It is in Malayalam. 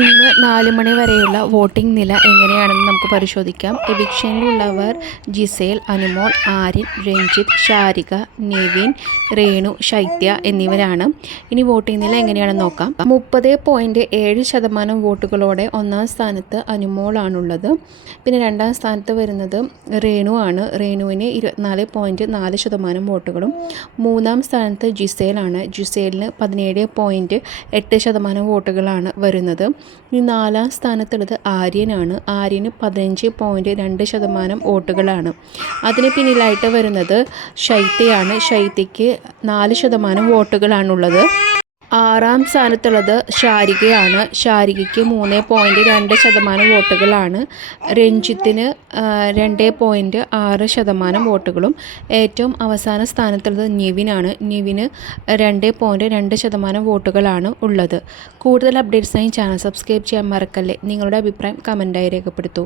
ഇന്ന് 4 മണി വരെയുള്ള വോട്ടിംഗ് നില എങ്ങനെയാണെന്ന് നമുക്ക് പരിശോധിക്കാം. എവിക്ഷനിലുള്ളവർ ജിസേൽ, അനുമോൾ, ആര്യൻ, രഞ്ജിത്ത്, ഷാരിക, നിവിൻ, രേണു, ശൈത്യ എന്നിവരാണ്. ഇനി വോട്ടിംഗ് നില എങ്ങനെയാണെന്ന് നോക്കാം. 30.7% വോട്ടുകളോടെ ഒന്നാം സ്ഥാനത്ത് അനുമോളാണുള്ളത്. പിന്നെ രണ്ടാം സ്ഥാനത്ത് വരുന്നത് രേണു ആണ്. രേണുവിന് 24.4% വോട്ടുകളും. മൂന്നാം സ്ഥാനത്ത് ജിസേലാണ്. ജിസേലിന് 17.8% വോട്ടുകളാണ് വരുന്നത്. ഇനി നാലാം സ്ഥാനത്തുള്ളത് ആര്യനാണ്. ആര്യന് 15.2% വോട്ടുകളാണ്. അതിന് പിന്നിലായിട്ട് വരുന്നത് ശൈത്യയാണ്. ശൈത്യയ്ക്ക് 4% വോട്ടുകളാണുള്ളത്. ആറാം സ്ഥാനത്തുള്ളത് ഷാരികയാണ്. ഷാരികയ്ക്ക് 3.2% വോട്ടുകളാണ്. രഞ്ജിത്തിന് 2.6% വോട്ടുകളും. ഏറ്റവും അവസാന സ്ഥാനത്തുള്ളത് നിവിനാണ്. നിവിന് 2.2% വോട്ടുകളാണ് ഉള്ളത്. കൂടുതൽ അപ്ഡേറ്റ്സിനായി ചാനൽ സബ്സ്ക്രൈബ് ചെയ്യാൻ മറക്കല്ലേ. നിങ്ങളുടെ അഭിപ്രായം കമൻറ്റായി രേഖപ്പെടുത്തൂ.